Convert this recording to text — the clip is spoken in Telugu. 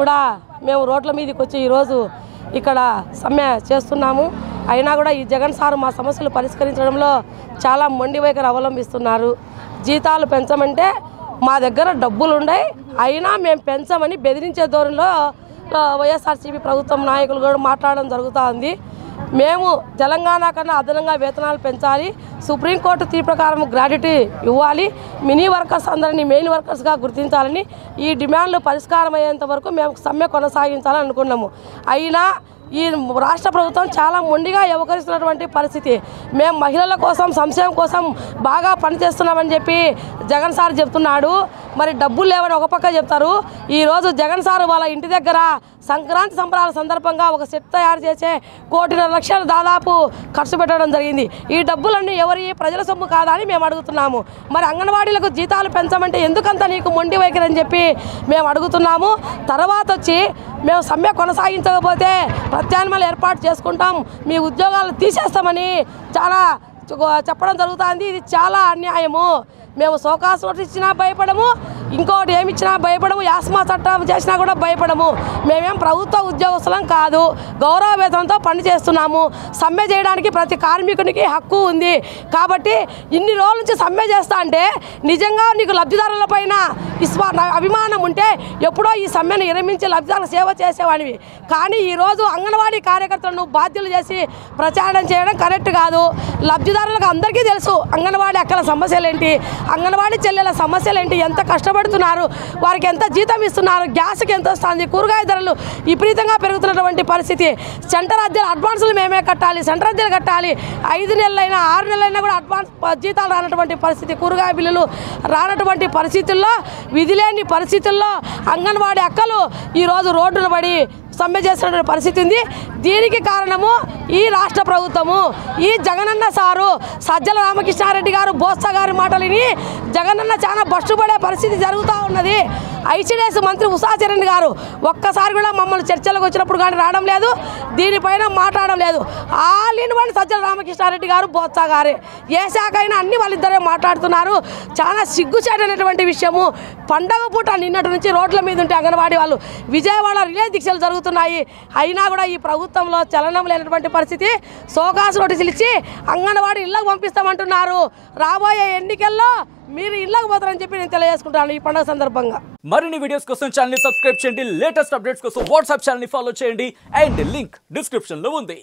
కూడా మేము రోడ్ల మీదకి వచ్చి ఈరోజు ఇక్కడ సమ్మె చేస్తున్నాము. అయినా కూడా ఈ జగన్ సార్ మా సమస్యలు పరిష్కరించడంలో చాలా మొండి వైఖరి అవలంబిస్తున్నారు. జీతాలు పెంచమంటే మా దగ్గర డబ్బులు ఉన్నాయి, అయినా మేము పెంచమని బెదిరించే ధోరణిలో వైఎస్ఆర్సీపీ ప్రభుత్వం నాయకులు కూడా మాట్లాడడం జరుగుతూ ఉంది. మేము తెలంగాణ కన్నా అదనంగా వేతనాలు పెంచాలి, సుప్రీంకోర్టు తీర్పు ప్రకారం గ్రాడ్యుటీ ఇవ్వాలి, మినీ వర్కర్స్ అందరినీ మెయిన్ వర్కర్స్గా గుర్తించాలని ఈ డిమాండ్లు పరిష్కారం అయ్యేంత వరకు మేము సమ్మె కొనసాగించాలని అనుకున్నాము. అయినా ఈ రాష్ట్ర ప్రభుత్వం చాలా మొండిగా వ్యవహరిస్తున్నటువంటి పరిస్థితి. మేము మహిళల కోసం సంక్షేమం కోసం బాగా పనిచేస్తున్నామని చెప్పి జగన్ సార్ చెప్తున్నాడు. మరి డబ్బులు లేవని ఒక పక్క చెప్తారు. ఈరోజు జగన్ సార్ వాళ్ళ ఇంటి దగ్గర సంక్రాంతి సంబరాల సందర్భంగా ఒక సెట్ తయారు చేసే 1.5 లక్షలు దాదాపు ఖర్చు పెట్టడం జరిగింది. ఈ డబ్బులన్నీ ఎవరి ప్రజల సొమ్ము కాదా అని మేము అడుగుతున్నాము. మరి అంగన్వాడీలకు జీతాలు పెంచమంటే ఎందుకంత నీకు మొండి వైఖరి అని చెప్పి మేము అడుగుతున్నాము. తర్వాత వచ్చి మేము సమ్మె కొనసాగించకపోతే ప్రత్యామ్నాయాలు ఏర్పాటు చేసుకుంటాం, మీ ఉద్యోగాలు తీసేస్తామని చాలా చెప్పడం జరుగుతుంది. ఇది చాలా అన్యాయము. మేము సోకాసు నోటీస్ ఇచ్చినా భయపడము, ఇంకోటి ఏమి ఇచ్చినా భయపడము, యాస్మా చట్టం చేసినా కూడా భయపడము. మేమేం ప్రభుత్వ ఉద్యోగస్తులం కాదు, గౌరవ వేతనంతో పని చేస్తున్నాము. సమ్మె చేయడానికి ప్రతి కార్మికునికి హక్కు ఉంది. కాబట్టి ఇన్ని రోజుల నుంచి సమ్మె చేస్తా అంటే నిజంగా నీకు లబ్ధిదారుల పైన అభిమానం ఉంటే ఎప్పుడో ఈ సమ్మెను విరమించి లబ్ధిదారుల సేవ చేసేవాడివి. కానీ ఈరోజు అంగన్వాడీ కార్యకర్తలను బాధ్యులు చేసి ప్రచారం చేయడం కరెక్ట్ కాదు. లబ్ధిదారులకు అందరికీ తెలుసు అంగన్వాడీ అక్కల సమస్యలు ఏంటి, అంగన్వాడీ చెల్లెల సమస్యలు ఏంటి, ఎంత కష్టపడుతున్నారు, వారికి ఎంత జీతం ఇస్తున్నారు, గ్యాస్కి ఎంత వస్తుంది, కూరగాయ ధరలు విపరీతంగా పెరుగుతున్నటువంటి పరిస్థితి. సెంటర్ అద్దెలు అడ్వాన్సులు మేమే కట్టాలి, సెంటర్ అద్దెలు కట్టాలి. 5 నెలలైనా 6 నెలలైనా కూడా అడ్వాన్స్ జీతాలు రానటువంటి పరిస్థితి, కూరగాయ బిల్లులు రానటువంటి పరిస్థితుల్లో, విధి లేని పరిస్థితుల్లో అంగన్వాడీ అక్కలు ఈరోజు రోడ్డున పడి సమ్మె చేస్తున్న పరిస్థితి ఉంది. దీనికి కారణము ఈ రాష్ట్ర ప్రభుత్వము, ఈ జగనన్న సారు, సజ్జల రామకృష్ణారెడ్డి గారు, బోత్స గారి మాటలని జగనన్న చాలా బస్సుపడే పరిస్థితి జరుగుతూ ఉన్నది. ఐసీడీఎస్ మంత్రి ఉషా చరణ్ గారు ఒక్కసారి కూడా మమ్మల్ని చర్చలకు వచ్చినప్పుడు కానీ రావడం లేదు, దీనిపైన మాట్లాడడం లేదు. All in one Sajjala Ramakrishna Reddy గారు, బోత్స గారే, ఏ శాఖ అయినా అన్ని వాళ్ళిద్దరే మాట్లాడుతున్నారు. చాలా సిగ్గుచేటైనటువంటి విషయము. పండగ పూట నిన్నటి నుంచి రోడ్ల మీద ఉంటే అంగన్వాడీ వాళ్ళు విజయవాడ రిలే దీక్షలు జరుగుతున్నాయి. అయినా కూడా ఈ ప్రభుత్వంలో చలనం లేనటువంటి పరిస్థితి. సోకాసు నోటీసులు ఇచ్చి అంగన్వాడీ ఇళ్ళకు పంపిస్తామంటున్నారు. రాబోయే ఎన్నికల్లో మీరు ఇళ్ళకు పోతారని చెప్పి నేను తెలియజేసుకుంటాను ఈ పండుగ సందర్భంగా. మరిన్ని వీడియోస్ కోసం ఛానల్ ని సబ్స్క్రైబ్ చేయండి, లేటెస్ట్ అప్డేట్స్ కోసం వాట్సాప్ ఛానల్ ని ఫాలో చేయండి, అండ్ లింక్ డిస్క్రిప్షన్ లో ఉంది.